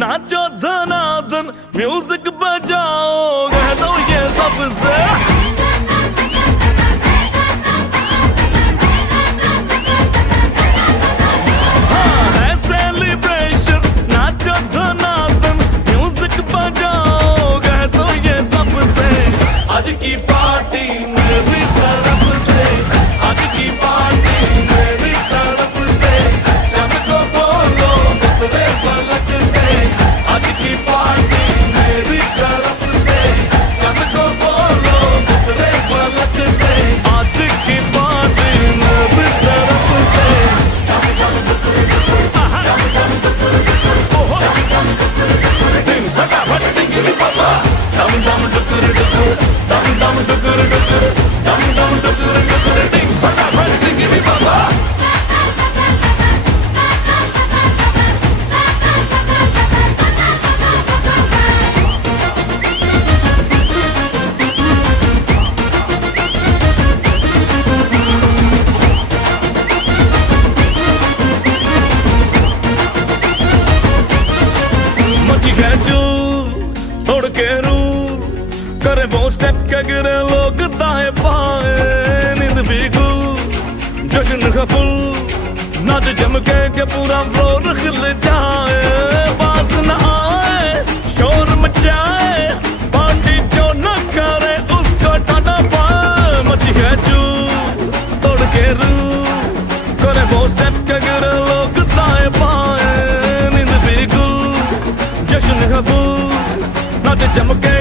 नाचो धनाधन music बजाओ कह दो ये सबसे हाँ है सेलिब्रेशन नाचो धनाधन म्यूजिक बजाओ कह दो ये सबसे आज की पार्टी मेरी तरफ से आज की पार्टी मेरी तरफ से चंद को बोलो तेरे पलक से आज की पार्टी मेरी तरफ से चंद को बोलो तेरे पलक से आज की पार्टी मेरी तरफ से दिन फटाफट टिंगली पापा दम दम डुकुर डुकुर दम दम डुकुर डुकुर दम दम डुकुर डुकुर दिन फटाफट टिंगली पापा तोड़ के रूल करे वो स्टेप के गिरे लोग दाएं बाएं नींद भी गुल जश्न का फुल नाच जम के पूरा फ्लोर खिल जाए बात न आए शोर मचाए पार्टी जो न करे उसको टाटा पाए मची है चूल तोड़ के रूल करे वो स्टेप के गिरे लोग दाएं बाएं नींद भी गुल जश्न का फुल नाच जम के